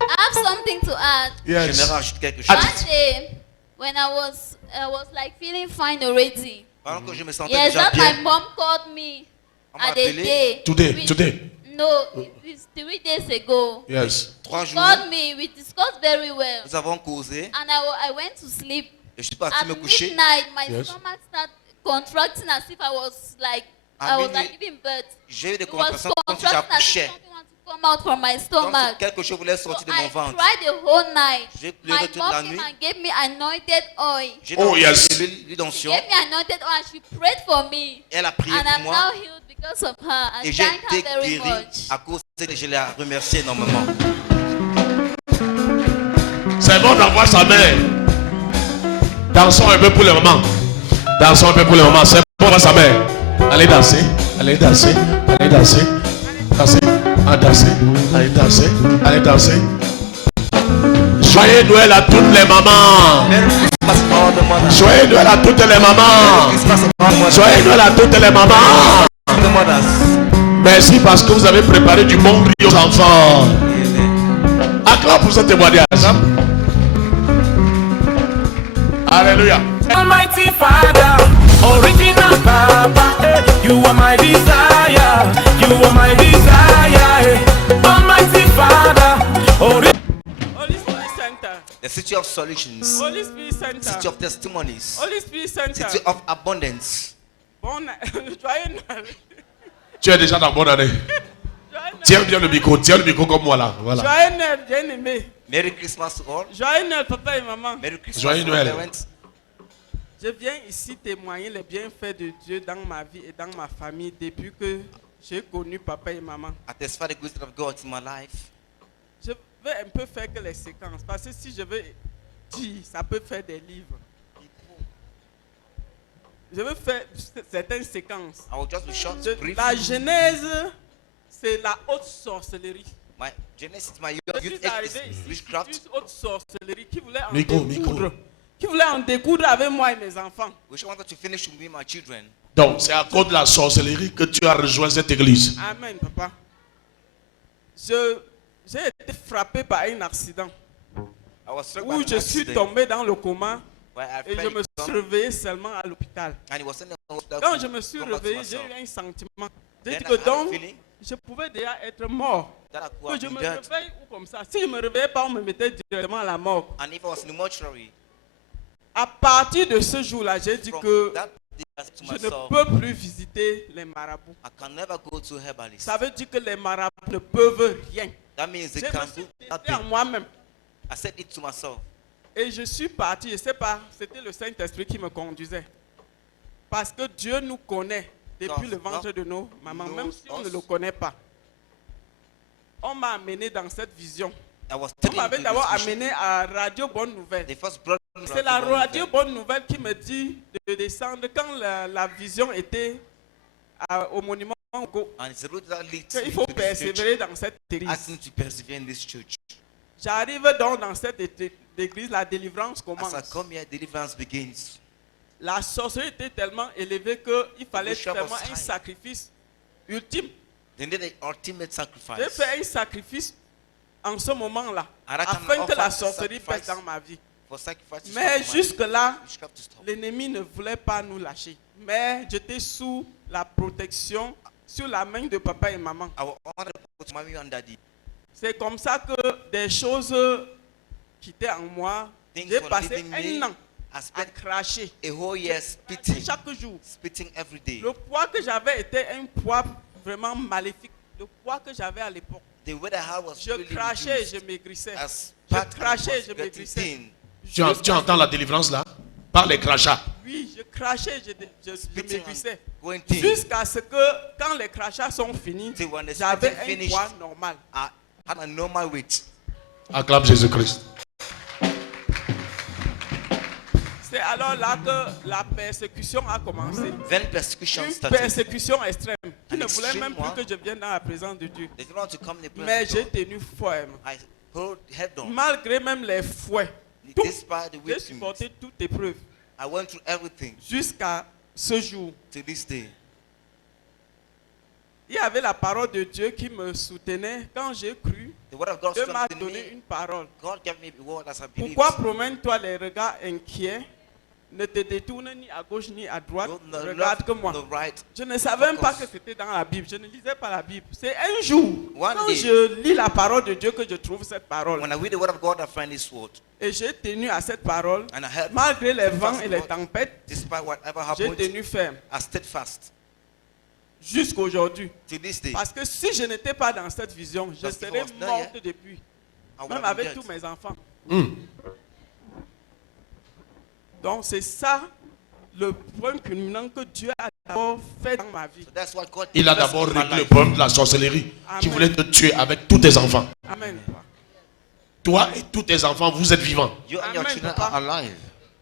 I have something to add. Yes. J'aimerais rajouter quelque chose. One day, when I was like feeling fine already. Pendant que je me sentais Yes, déjà that bien, my mom called me on m'a at a appelé. day. Today. No, it's 3 days ago. Yes. 3 She jours, called me. We discussed very well. nous avons causé. And I went to sleep. Et je suis parti At me coucher. midnight, my Yes. stomach started contracting as if I was like À I was minuit, like giving birth. j'ai eu des It was contractions comme si contracting as if j'accouchais. something wanted to come out from my Comme si stomach. quelque chose voulait So sortir de I mon ventre. cried the whole night. J'ai My pleuré toute mom la came nuit. and gave me anointed oil. J'ai Oh, dansé yes. de l'huile d'onction. Gave me anointed oil and she prayed for me. Elle a prié And pour I'm moi. now healed because of her. I Et j'ai thank her été very guéri much. à cause d'elle. Je l'ai remercié énormément. C'est bon d'avoir sa mère. Dansons un peu pour le moment. Dansons un peu pour le moment. C'est bon d'avoir sa mère. Allez danser. Allez danser. Allez danser. Danser. Allez danser. Allez danser. Allez danser. Joyeux Noël à toutes les mamans. Merry Christmas all the mothers. Joyeux Noël à toutes les mamans. Christmas all the mothers. Joyeux Noël à toutes les mamans. All the mothers. Merci parce que vous avez préparé du bon riz aux enfants. Acclame pour ce témoignage. Alléluia. Almighty Father, original Papa, you are my desire, you are my desire. Almighty Father, Holy Spirit Center. The city of solutions. Holy Spirit The city Center. of testimonies. Holy Spirit Center. City of abundance. Bon, joyeux Noël. Tu es déjà dans bonne année. Tiens bien le micro comme moi là. Voilà. Joyeux Noël, bien aimé. Merry Christmas to all. Joyeux Noël, papa et maman. Merry Christmas Joyeux to Noël. all parents. Je viens ici témoigner les bienfaits de Dieu dans ma vie et dans ma famille depuis que j'ai connu papa et maman. I testify the goodness of God in my life. Je vais un peu faire que les séquences. Parce que si je veux dire, ça peut faire des livres. Je veux faire certaines séquences. I will just be short, brief. La Genèse, c'est la haute sorcellerie. My Genesis, my Je youth suis arrivé is ici, witchcraft. juste haute sorcellerie, qui voulait en Micro, découdre. Qui voulait en découdre avec moi et mes enfants. Which wanted to finish with me, my children. Donc, c'est à cause de la sorcellerie que tu as rejoint cette église. Amen, papa. J'ai été frappé par un accident I was struck by où an je suis accident tombé dans le coma where I et je fell me down, suis réveillé seulement à l'hôpital. and it was in the hospital. Quand je me suis Come back to réveillé, j'ai myself. eu un sentiment. J'ai Then dit I que had a donc, feeling je pouvais déjà être mort. that I could Que have je been me dead. réveille ou comme ça. Si je ne me réveillais pas, on me mettait directement à la mort. And if I was in the mortuary, À partir de ce jour-là, j'ai dit from que that day I said to je ne myself, peux plus visiter les marabouts. I can never go to herbalist. Ça veut dire que les marabouts ne peuvent rien. That means they Je me can suis do dit en nothing. moi-même. I said it to myself. Et je suis parti, je ne sais pas, c'était le Saint-Esprit qui me conduisait. Parce que Dieu nous connaît depuis God, le ventre God de nos mamans, knows même si on ne us. le connaît pas. On m'a amené dans cette vision. I was On taken m'avait into d'abord this vision. amené à Radio Bonne Nouvelle. They first brought me C'est la to Radio Bonne Bonne Nouvelle qui me dit de descendre quand la vision était au monument Go. And it's the road that leads Il me faut to this church. persévérer dans cette Ask me église. to persevere in this church. J'arrive donc dans cette église, la délivrance commence. As I come here, deliverance begins. La sorcellerie était tellement élevée qu'il fallait worship vraiment was un high. sacrifice ultime. They need the ultimate J'ai sacrifice. fait un sacrifice en ce moment-là, At that time, afin I que la offered sorcellerie sacrifice pèse dans ma vie. For sacrifice to Mais stop my jusque-là, witchcraft to stop. l'ennemi ne voulait pas nous lâcher. Mais j'étais sous la protection, sur la main de papa et maman. I will honor both mommy and daddy. C'est comme ça que des choses qui étaient en moi, Things j'ai were passé leaving un me. an I à spent cracher. a whole year spitting, Chaque jour. spitting every day. Le poids que j'avais était un poids vraiment maléfique. Le poids que j'avais à l'époque. The way that I was Je really crachais et je reduced maigrissais. as Je part crachais et was je getting maigrissais. thin. Tu entends la délivrance là? Par les crachats. Oui, je crachais et je Spitting maigrissais. and going thin. Jusqu'à ce que, quand les crachats sont finis, Till when the j'avais spitting un finished, poids normal. I had a normal weight. Acclame Jésus-Christ. C'est alors là que la persécution a commencé. Then persecution Une started. persécution extrême qui An ne voulait extreme même plus one. que je vienne dans la présence de Dieu. They didn't want to come in the Mais presence j'ai of God. tenu ferme. I hold head on. Malgré même les fouets, tout, Despite the j'ai whippings, supporté toute épreuve I went through everything jusqu'à ce jour. to this day. Il y avait la parole de Dieu qui me soutenait quand j'ai cru. The word of God Dieu m'a strengthened donné me. une parole. God gave me a word as I believed. Pourquoi promènes-toi les regards inquiets? Ne te détourne ni à gauche ni à droite. Go the Regarde left, que moi. the right. Je ne savais même pas que Focus. c'était dans la Bible. Je ne lisais pas la Bible. C'est un jour, One quand day. je lis la parole de Dieu, que je trouve cette parole. When I read the word of God, I find this word. Et j'ai tenu à cette parole. And I heard, Malgré les vents fast et les word. tempêtes, Despite whatever j'ai happened, tenu ferme. I stayed fast Jusqu'à aujourd'hui. to this day. Parce que si je n'étais pas dans cette vision, je Parce que serais was there, morte depuis. I would Même have avec been tous dead. mes enfants. Hmm. Donc c'est ça le point culminant que Dieu a d'abord fait dans ma vie. So that's what God Il a did d'abord in my réglé le life. problème de la sorcellerie qui Amen. voulait te tuer avec tous tes enfants. Amen. Toi et tous tes enfants, vous êtes vivants. You and your Amen, children Papa. are alive.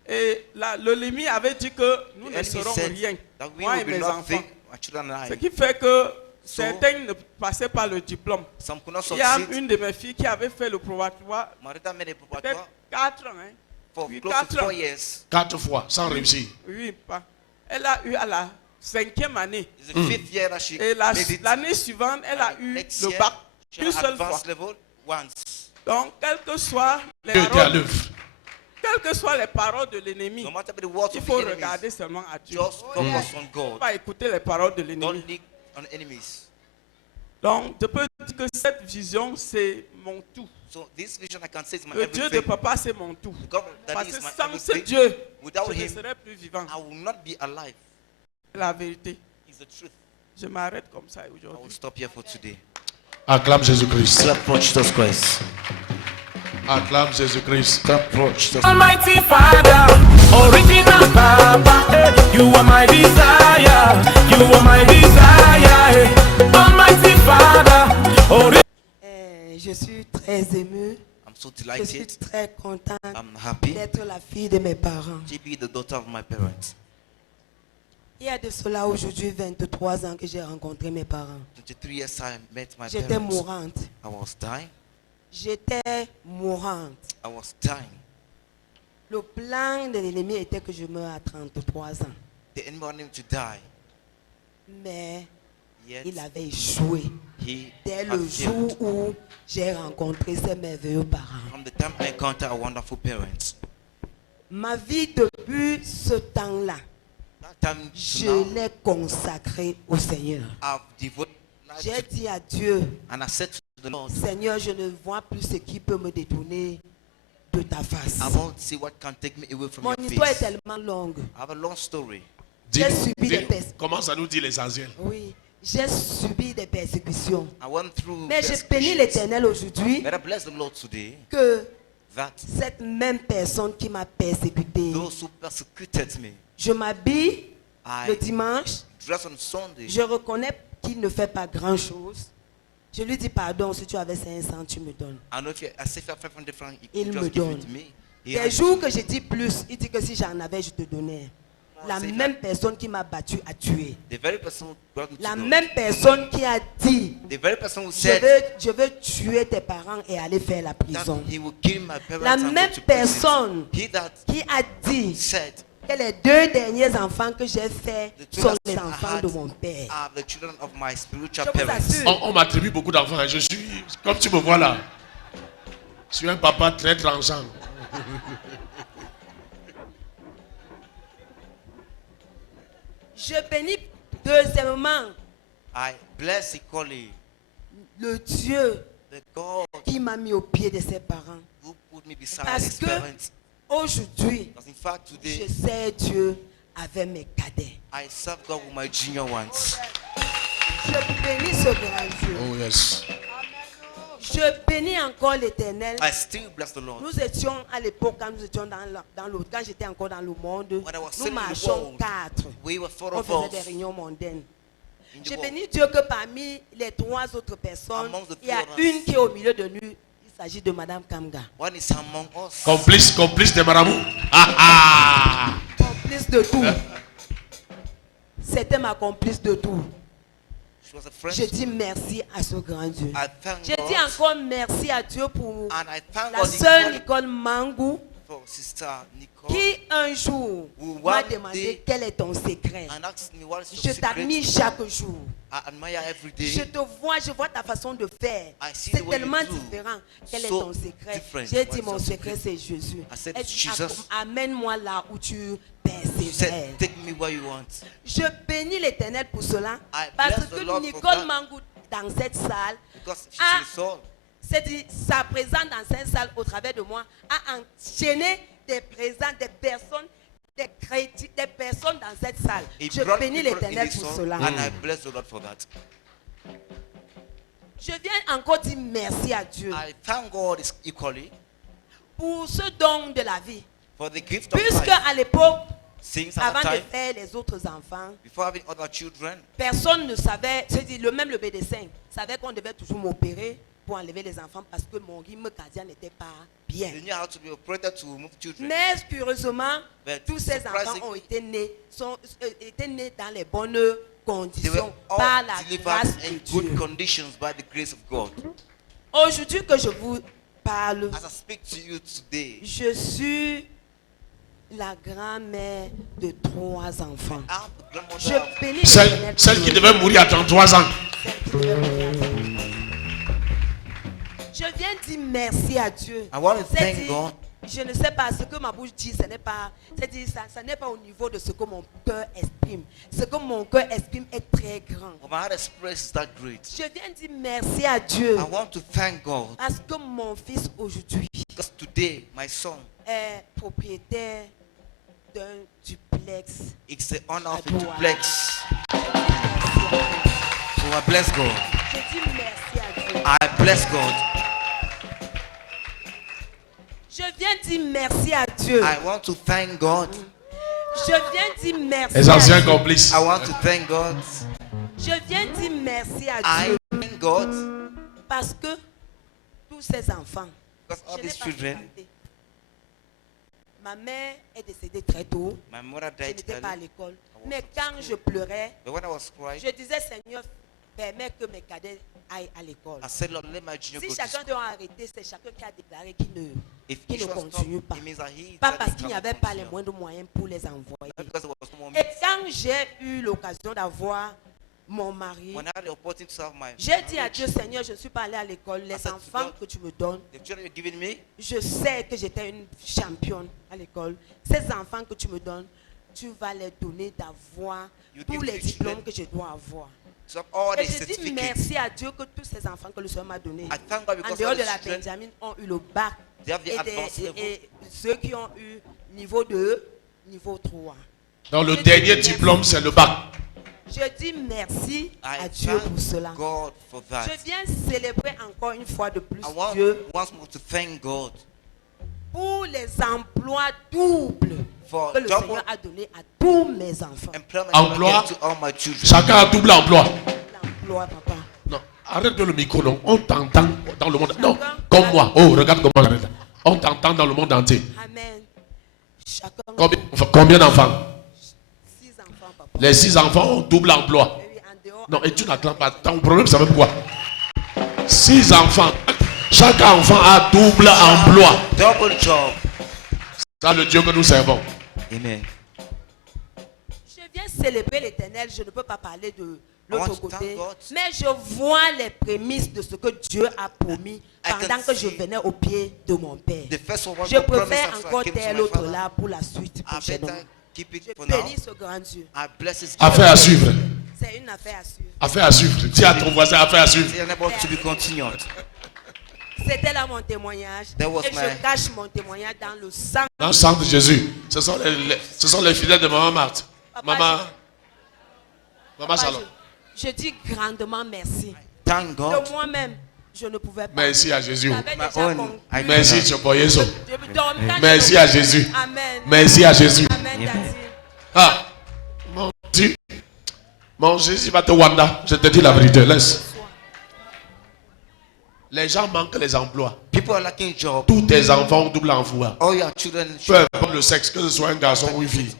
Et le Lémi avait dit que nous The ne enemy serons said rien, that we moi et will be mes enfants. nothing, my children and Ce I. qui fait que certains ne passaient pas le diplôme. Some could not Il y a succeed. une de mes filles qui avait fait le probatoire, Marita made a peut-être probatoire 4 ans. Hein. for Oui, close 4 to ans. 4 years. 4 fois, sans réussir. Oui, pas. Elle a eu à la 5e année. It's the 5th year that she Et made it. l'année suivante, elle a And eu next le year, bac she une had seule fois. advanced level once. Donc, quelles que soient les Dieu était à paroles, l'œuvre. quelles que soient les paroles de l'ennemi, No matter the words il of faut the regarder enemies, seulement à Dieu. just focus on Faut God. pas écouter les paroles de l'ennemi. Don't look on enemies. Donc, je peux dire que cette vision, c'est mon tout. So this vision I can say is my Le Dieu de everything. papa, c'est mon tout. God, that Parce is que my sans ce everything. Dieu, Without je ne him, serais plus vivant. I will not be alive. C'est la vérité. It's the truth. Je m'arrête comme ça I will aujourd'hui. stop here for today. Acclame Jésus-Christ. To approach Jesus Christ. Acclame Jésus-Christ. To approach Jesus. Almighty Father, original Papa, you are my desire, you are my desire. Almighty Father, Je suis très émue so Je suis delighted. très contente I'm happy d'être la fille de mes parents. to be the daughter of my parents. Il y a de cela aujourd'hui 23 ans que j'ai rencontré mes parents. 23 years I met my J'étais parents. mourante. I was dying. J'étais mourante. I was dying. Le plan de l'ennemi était que je meure à 33 ans. The enemy wanted him to die. Mais Yet il avait échoué. he Dès had le jour failed. où j'ai rencontré ces merveilleux parents. From the time I encountered our wonderful parents. Ma vie depuis ce temps-là, That time to je now, l'ai consacrée au Seigneur. I've devoted my J'ai life dit à Dieu, to, and I said to the Lord, Seigneur, je ne vois plus ce qui peut me détourner de ta face. I want to see what can take me away from Mon your histoire est face. tellement longue. I have a long story. J'ai subi des Commence à nous dire l'essentiel. Oui, j'ai subi des persécutions. I went through Mais je bénis persecutions. l'Éternel aujourd'hui But I bless the Lord today que that cette même personne qui m'a persécuté, those who persecuted me, je m'habille le I dimanche, dress on Sunday. je reconnais qu'il ne fait pas grand-chose. Je lui dis pardon, si tu avais 500, tu me donnes. I know if you, I say if I have 500 francs, he Il could me just give donne. it to me. He Des has jours it. que je dis plus, il dit que si j'en avais, je te donnais. La c'est même personne qui m'a battu a tué. The very person who brought me to La God. même personne qui a dit, The very person who je said veux tuer tes parents et aller faire la that prison. he will kill my parents La and go même to prison. personne He that qui a dit said que les 2 derniers enfants que j'ai faits the two sont last les children I enfants had de mon père. are the children of my spiritual Je vous parents. assure. On m'attribue beaucoup d'enfants. Je suis, comme tu me vois là, je suis un papa très tranchant. Je bénis deuxièmement I bless equally le Dieu the God qui m'a mis au pied de ses parents. who put me beside Parce his que parents. aujourd'hui, Because in fact je today, sers Dieu avec mes cadets. I serve God with my junior ones. Je bénis ce grand Dieu. Oh yes. Je bénis encore l'Éternel. I still bless the Lord. Nous étions à l'époque, quand nous étions quand j'étais encore dans le monde, When I was nous still in the marchons world, 4. We were four On of faisait des us réunions mondaines. in the J'ai world. béni Dieu que parmi les 3 autres personnes, Among the il y a three of us. une qui est au milieu de nous. Il s'agit de Madame Kamga. One is among us. Complice des marabouts. Ah ah. Complice de tout. C'était ma complice de tout. She was a friend. Je dis merci à ce grand Dieu. I thank Je dis God. encore merci à Dieu pour And I thank la God sœur equally Nicole Mangou for Sister Nicole. qui un jour Who m'a one demandé day quel est ton secret. And asked me what is Je your secret. t'admire chaque jour. I admire every Je day. te vois, je vois ta façon de faire. I see C'est the way you tellement do. différent. Quel est So ton secret? different. J'ai What dit is mon your secret secret? c'est Jésus. I said, Elle dit, Jesus. amène-moi là où tu She persévères. said, take me where you want. Je bénis l'Éternel pour cela. I Parce bless que the Lord for Nicole that. Mangou dans cette salle, Because she's Ah. in soul. sa présence dans cette salle au travers de moi a enchaîné des présents, des personnes, des chrétiens, des personnes dans cette salle. He Je brought bénis people l'Éternel in his pour soul, cela. and I bless the Lord for that. Je viens encore dire merci à Dieu I thank God equally pour ce don de la vie. for the gift of Puisque life. à l'époque, Since at avant the de time, faire les autres enfants, before having other children, personne ne savait, c'est-à-dire même le médecin savait qu'on devait toujours m'opérer pour enlever les enfants parce que mon rythme cardiaque n'était pas bien. they knew how to be operated to remove children. Mais curieusement, But tous ces enfants ont surprisingly, été nés dans les bonnes They conditions were par all la delivered grâce in de good Dieu. conditions by the grace of God. Aujourd'hui que je vous parle, As I speak to you today, je suis la grand-mère de 3 enfants. I'm the grandmother Je of bénis Celle, l'Éternel pour celle qui eux. devait mourir à 33 ans. Je viens dire merci à Dieu. I want to C'est thank dit, God. je ne sais pas ce que ma bouche dit, ce n'est pas, c'est-à-dire ça n'est pas au niveau de ce que mon cœur exprime. Ce que mon cœur exprime est très grand. What my heart expresses is that great. Je viens dire merci à Dieu I want to thank God parce que mon fils aujourd'hui because today my son est propriétaire d'un duplex. is the owner of a Adore. duplex. So I bless God. Je dis merci à Dieu. I bless God. Je viens dire merci à Dieu. I want to thank God. Je viens dire merci Les à anciens Dieu. complices. I want to thank God. Je viens dire merci à I Dieu thank God parce que tous ces enfants Because all Je n'ai these pas children, fréquenté. Ma mère est décédée très tôt. my mother Je died n'étais pas à early. l'école. was Mais at quand school. je pleurais, But when I was crying, je disais, Seigneur, permets que mes cadets aillent à l'école. I said, Lord, let my junior Si go to chacun school. doit arrêter, c'est chacun qui a déclaré qu'il ne, If qu'il each ne one stop, continue pas. it means that he Pas said parce he qu'il n'y cannot avait pas les continue. moindres moyens pour les envoyer. Not because there was no more Et means. quand j'ai eu l'occasion d'avoir mon mari, When I had the opportunity to have my j'ai dit à marriage, Dieu, Seigneur, je ne suis pas allée à l'école. Les said to enfants God, que tu me donnes, the children you're giving me, je sais que j'étais une championne à l'école. Ces enfants que tu me donnes, tu vas les donner d'avoir You tous give les the diplômes children que je dois avoir. to have all Et the je dis certificates. merci à Dieu que tous ces enfants que le Seigneur m'a donnés, I thank God en because dehors all de the la children, Benjamin, ont eu le bac. they have the Et, advanced level. et ceux qui ont eu niveau 2, niveau 3. Donc le Je dis dernier merci. diplôme, c'est le bac. Je dis merci à I Dieu pour thank cela. God for that. Je viens célébrer encore une fois de plus I want Dieu once more to thank God pour les emplois doubles for que le double Seigneur a donné à tous mes enfants. employment Emploi. that I get to all my children. Chacun a double emploi. L'emploi, papa. Non, arrête de le micro, non. On t'entend dans le monde. Non, comme moi. Oh, regarde comment j'arrête. On t'entend dans le monde entier. Amen. Chacun Combien d'enfants? 6 enfants, papa. Les 6 enfants ont double emploi. Et oui, en dehors, Non, et tu n'acclames pas. Ton problème, c'est même quoi? 6 enfants. Chaque enfant a double emploi. Double job. C'est le Dieu que nous servons. Amen. je viens célébrer l'Éternel. Je ne peux pas parler de want l'autre to côté. thank God. Mais je vois les prémices de ce que Dieu a promis pendant que je see venais au pied de mon Père. The first one was Je God promised préfère after I encore came to taire my l'autre father. là pour la suite I prochainement. better keep Je it for now. bénis ce grand Dieu. I bless his Affaire à suivre. C'est une affaire à suivre. Affaire à suivre. Dis à ton voisin, affaire à suivre. It's unable to be continued. C'était là mon témoignage. That was Et my- je cache mon témoignage dans le sang. Dans le sang de Jésus. Ce sont les fidèles de Maman Marthe. Papa, Maman Papa, Salon. je dis grandement merci. Thank God. De moi-même, je ne pouvais pas. Merci à Jésus. J'avais My déjà own, conclu. I Merci, Tchoboyeso. Je me donne quand Merci je- à Jésus. Amen. Merci à Jésus. Amen, Daddy. Ah, mon Jésus va te wanda. Je te dis la vérité. Laisse. Les gens manquent les emplois. People are lacking job. Tous tes enfants ont double emploi. All your children Peu importe le sexe, que ce soit un garçon ou une fille.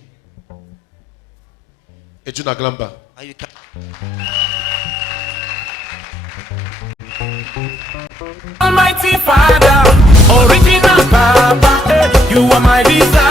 Et tu n'acclames pas. are you ca- Almighty Father, original Papa, you are my desire.